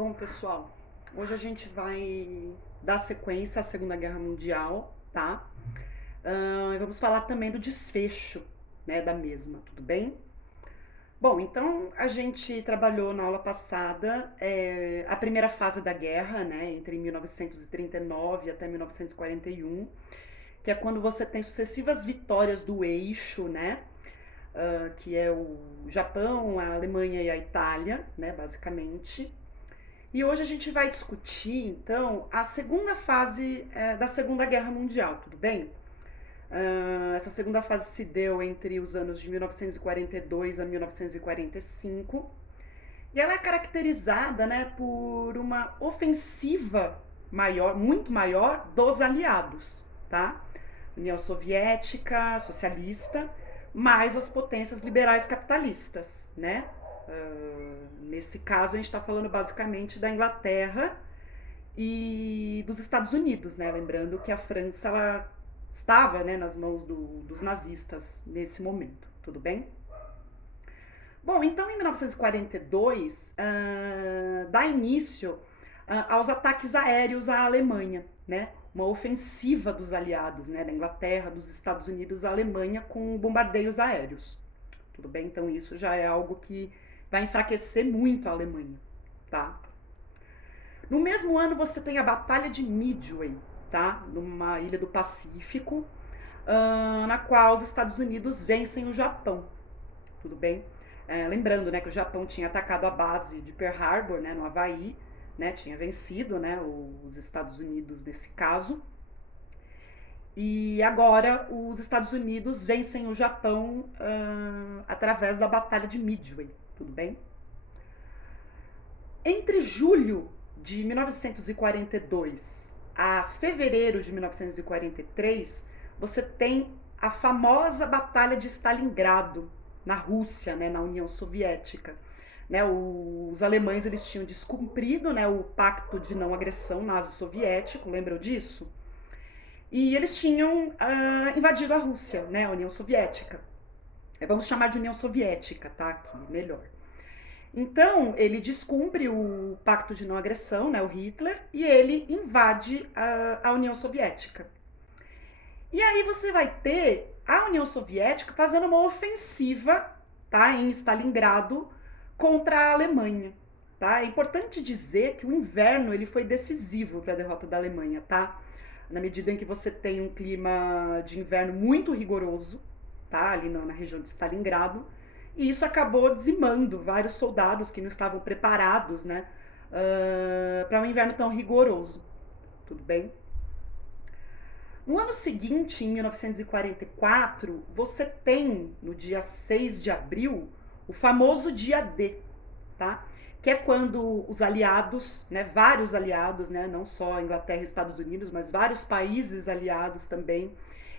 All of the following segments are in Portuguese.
Bom, pessoal, hoje a gente vai dar sequência à Segunda Guerra Mundial, tá? E vamos falar também do desfecho, né, da mesma, tudo bem? Bom, então a gente trabalhou na aula passada a primeira fase da guerra, né, entre 1939 até 1941, que é quando você tem sucessivas vitórias do eixo, né, que é o Japão, a Alemanha e a Itália, né, basicamente. E hoje a gente vai discutir, então, a segunda fase da Segunda Guerra Mundial, tudo bem? Essa segunda fase se deu entre os anos de 1942 a 1945 e ela é caracterizada, né, por uma ofensiva maior, muito maior, dos aliados, tá? União Soviética, socialista, mais as potências liberais capitalistas, né? Nesse caso, a gente está falando basicamente da Inglaterra e dos Estados Unidos, né? Lembrando que a França ela estava, né, nas mãos dos nazistas nesse momento, tudo bem? Bom, então em 1942 dá início aos ataques aéreos à Alemanha, né? Uma ofensiva dos aliados, né, da Inglaterra, dos Estados Unidos à Alemanha com bombardeios aéreos. Tudo bem? Então isso já é algo que vai enfraquecer muito a Alemanha, tá? No mesmo ano você tem a Batalha de Midway, tá? Numa ilha do Pacífico, na qual os Estados Unidos vencem o Japão, tudo bem? Lembrando, né, que o Japão tinha atacado a base de Pearl Harbor, né, no Havaí, né, tinha vencido, né, os Estados Unidos nesse caso. E agora os Estados Unidos vencem o Japão através da Batalha de Midway, tudo bem? Entre julho de 1942 a fevereiro de 1943, você tem a famosa Batalha de Stalingrado, na Rússia, né, na União Soviética. Né, os alemães eles tinham descumprido, né, o pacto de não agressão nazi-soviético, lembram disso? E eles tinham invadido a Rússia, né, a União Soviética. Vamos chamar de União Soviética, tá? Aqui, melhor. Então, ele descumpre o pacto de não agressão, né, o Hitler, e ele invade a União Soviética. E aí você vai ter a União Soviética fazendo uma ofensiva, tá, em Stalingrado contra a Alemanha. Tá? É importante dizer que o inverno ele foi decisivo para a derrota da Alemanha, tá? Na medida em que você tem um clima de inverno muito rigoroso, tá? Ali na região de Stalingrado, e isso acabou dizimando vários soldados que não estavam preparados, né, para um inverno tão rigoroso. Tudo bem? No ano seguinte, em 1944, você tem, no dia 6 de abril, o famoso dia D, tá? Que é quando os aliados, né, vários aliados, né, não só Inglaterra e Estados Unidos, mas vários países aliados também,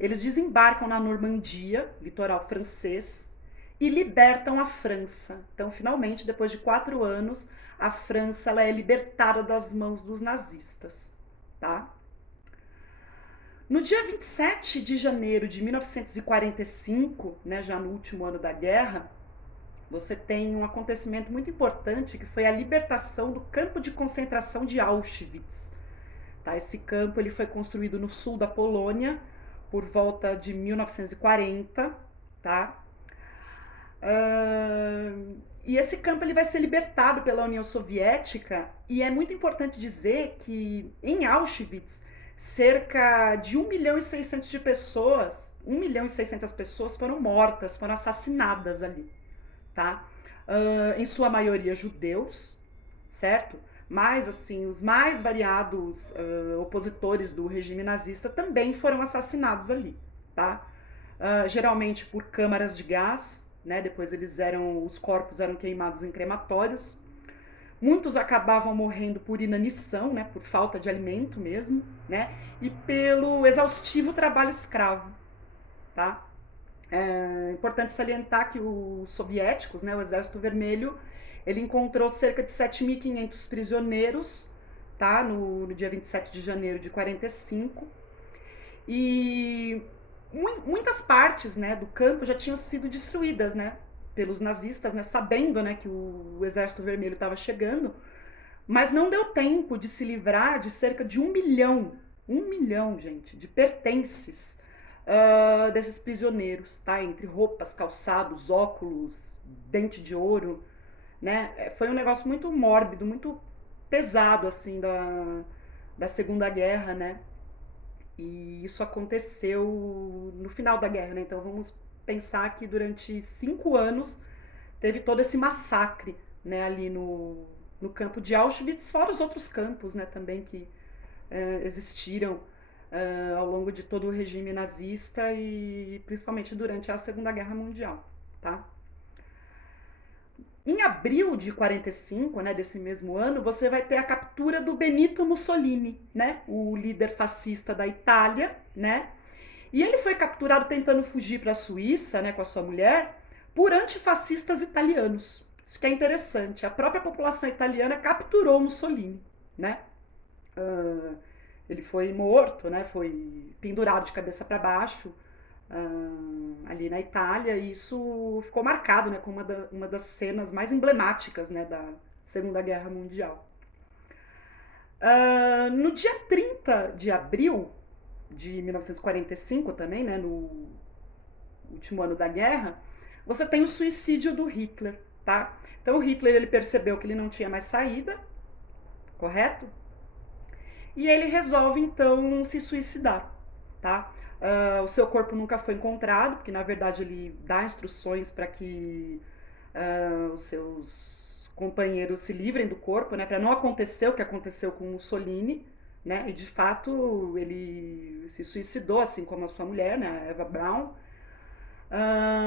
eles desembarcam na Normandia, litoral francês, e libertam a França. Então, finalmente, depois de 4 anos, a França ela é libertada das mãos dos nazistas, tá? No dia 27 de janeiro de 1945, né, já no último ano da guerra, você tem um acontecimento muito importante que foi a libertação do campo de concentração de Auschwitz. Tá? Esse campo ele foi construído no sul da Polônia por volta de 1940, tá? E esse campo ele vai ser libertado pela União Soviética e é muito importante dizer que em Auschwitz cerca de 1.600.000 de pessoas, 1.600.000 pessoas foram mortas, foram assassinadas ali, tá? Em sua maioria judeus, certo? Mas, assim, os mais variados opositores do regime nazista também foram assassinados ali, tá? Geralmente por câmaras de gás, né? Depois os corpos eram queimados em crematórios. Muitos acabavam morrendo por inanição, né? Por falta de alimento mesmo, né? E pelo exaustivo trabalho escravo, tá? É importante salientar que os soviéticos, né, o Exército Vermelho, ele encontrou cerca de 7.500 prisioneiros, tá, no dia 27 de janeiro de 45, e muitas partes, né, do campo já tinham sido destruídas, né, pelos nazistas, né, sabendo, né, que o Exército Vermelho estava chegando, mas não deu tempo de se livrar de cerca de 1 milhão, gente, de pertences desses prisioneiros, tá? Entre roupas, calçados, óculos, dente de ouro, né? Foi um negócio muito mórbido, muito pesado, assim, da Segunda Guerra, né? E isso aconteceu no final da guerra, né? Então vamos pensar que durante 5 anos teve todo esse massacre, né, ali no campo de Auschwitz, fora os outros campos, né, também que existiram ao longo de todo o regime nazista e principalmente durante a Segunda Guerra Mundial, tá? Em abril de 45, né, desse mesmo ano, você vai ter a captura do Benito Mussolini, né, o líder fascista da Itália, né? E ele foi capturado tentando fugir para a Suíça, né, com a sua mulher, por antifascistas italianos. Isso que é interessante. A própria população italiana capturou Mussolini, né? Ele foi morto, né? Foi pendurado de cabeça para baixo ali na Itália, e isso ficou marcado, né, como uma das cenas mais emblemáticas, né, da Segunda Guerra Mundial. No dia 30 de abril de 1945 também, né, no último ano da guerra, você tem o suicídio do Hitler, tá? Então o Hitler, ele percebeu que ele não tinha mais saída, correto? E ele resolve então se suicidar, tá? O seu corpo nunca foi encontrado, porque na verdade ele dá instruções para que os seus companheiros se livrem do corpo, né? Para não acontecer o que aconteceu com Mussolini, né? E de fato ele se suicidou, assim como a sua mulher, né? A Eva Braun,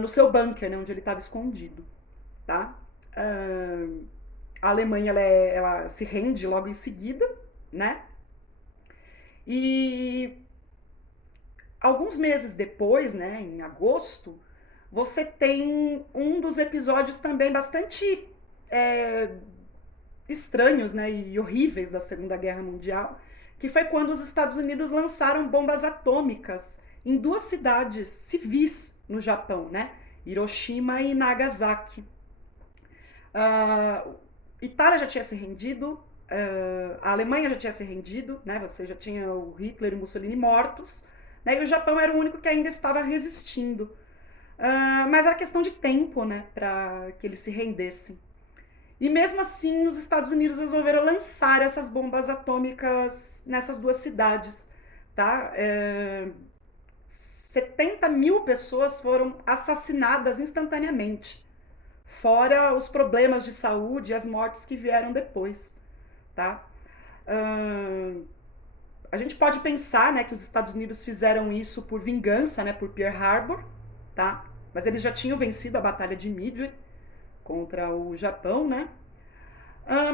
no seu bunker, né? Onde ele estava escondido, tá? A Alemanha ela se rende logo em seguida, né? E alguns meses depois, né, em agosto, você tem um dos episódios também bastante estranhos, né, e horríveis da Segunda Guerra Mundial, que foi quando os Estados Unidos lançaram bombas atômicas em 2 cidades civis no Japão, né, Hiroshima e Nagasaki. Itália já tinha se rendido, a Alemanha já tinha se rendido, né? Você já tinha o Hitler e o Mussolini mortos, né? E o Japão era o único que ainda estava resistindo. Mas era questão de tempo, né? Para que eles se rendessem. E mesmo assim, os Estados Unidos resolveram lançar essas bombas atômicas nessas 2 cidades, tá? 70 mil pessoas foram assassinadas instantaneamente, fora os problemas de saúde e as mortes que vieram depois, tá? A gente pode pensar, né, que os Estados Unidos fizeram isso por vingança, né, por Pearl Harbor, tá? Mas eles já tinham vencido a Batalha de Midway contra o Japão, né?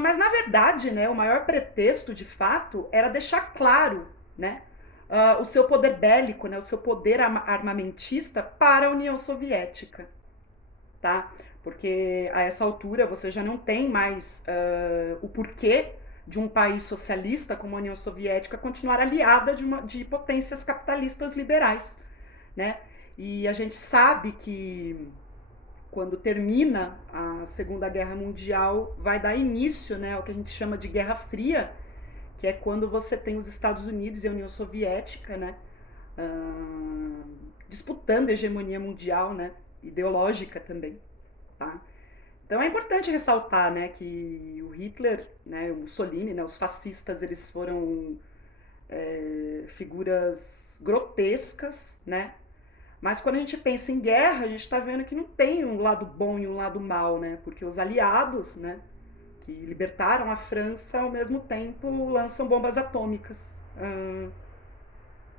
Mas na verdade, né, o maior pretexto, de fato, era deixar claro, né, o seu poder bélico, né, o seu poder armamentista para a União Soviética, tá? Porque a essa altura você já não tem mais o porquê de um país socialista como a União Soviética continuar aliada de potências capitalistas liberais, né? E a gente sabe que quando termina a Segunda Guerra Mundial vai dar início, né, ao que a gente chama de Guerra Fria, que é quando você tem os Estados Unidos e a União Soviética, né, disputando a hegemonia mundial, né, ideológica também, tá? Então é importante ressaltar, né, que o Hitler, né, o Mussolini, né, os fascistas, eles foram figuras grotescas, né? Mas quando a gente pensa em guerra, a gente está vendo que não tem um lado bom e um lado mal, né? Porque os aliados, né, que libertaram a França, ao mesmo tempo lançam bombas atômicas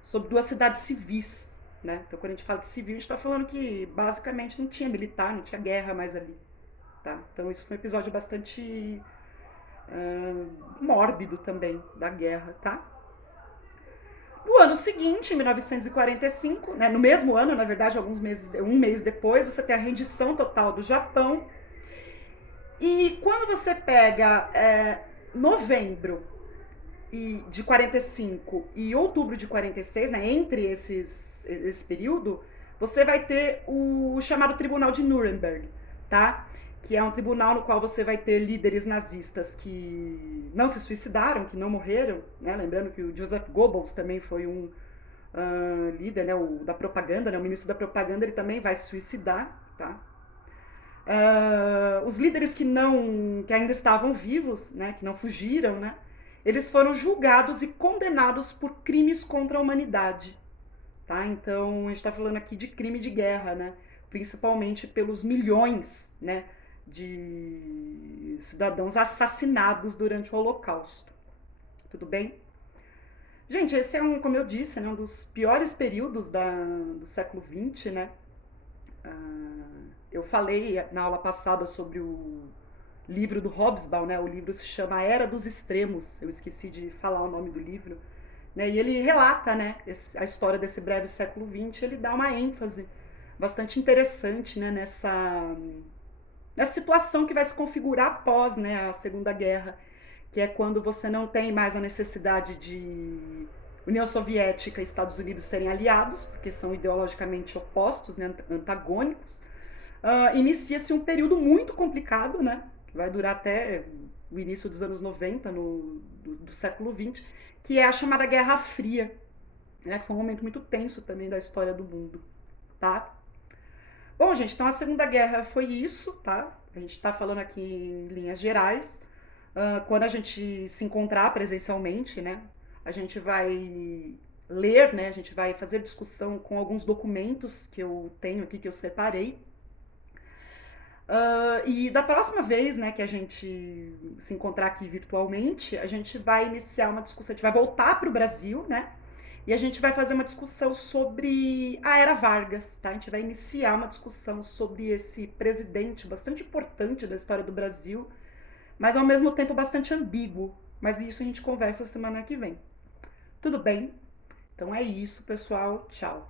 sobre 2 cidades civis, né? Então quando a gente fala de civil, a gente está falando que basicamente não tinha militar, não tinha guerra mais ali. Tá? Então isso foi um episódio bastante mórbido também da guerra, tá? No ano seguinte, em 1945, né, no mesmo ano, na verdade, um mês depois, você tem a rendição total do Japão. E quando você pega novembro de 45 e outubro de 46, né, entre esse período, você vai ter o chamado Tribunal de Nuremberg, tá? que é um tribunal no qual você vai ter líderes nazistas que não se suicidaram, que não morreram, né? Lembrando que o Joseph Goebbels também foi um líder, né? Da propaganda, né? O ministro da propaganda, ele também vai se suicidar, tá? Os líderes que ainda estavam vivos, né? Que não fugiram, né? Eles foram julgados e condenados por crimes contra a humanidade, tá? Então a gente está falando aqui de crime de guerra, né? Principalmente pelos milhões, né, de cidadãos assassinados durante o Holocausto. Tudo bem? Gente, esse é como eu disse, né, um dos piores períodos do século XX, né? Eu falei na aula passada sobre o livro do Hobsbawm, né? O livro se chama A Era dos Extremos. Eu esqueci de falar o nome do livro. Né? E ele relata, né, a história desse breve século XX. Ele dá uma ênfase bastante interessante, né, nessa situação que vai se configurar após, né, a Segunda Guerra, que é quando você não tem mais a necessidade de União Soviética e Estados Unidos serem aliados, porque são ideologicamente opostos, né, antagônicos. Inicia-se um período muito complicado, né, que vai durar até o início dos anos 90 do século XX, que é a chamada Guerra Fria, né, que foi um momento muito tenso também da história do mundo, tá? Bom, gente, então a Segunda Guerra foi isso, tá? A gente está falando aqui em linhas gerais. Quando a gente se encontrar presencialmente, né, a gente vai ler, né, a gente vai fazer discussão com alguns documentos que eu tenho aqui, que eu separei. E da próxima vez, né, que a gente se encontrar aqui virtualmente, a gente vai iniciar uma discussão, a gente vai voltar para o Brasil, né, e a gente vai fazer uma discussão sobre a Era Vargas, tá? A gente vai iniciar uma discussão sobre esse presidente bastante importante da história do Brasil, mas ao mesmo tempo bastante ambíguo. Mas isso a gente conversa semana que vem. Tudo bem? Então é isso, pessoal. Tchau.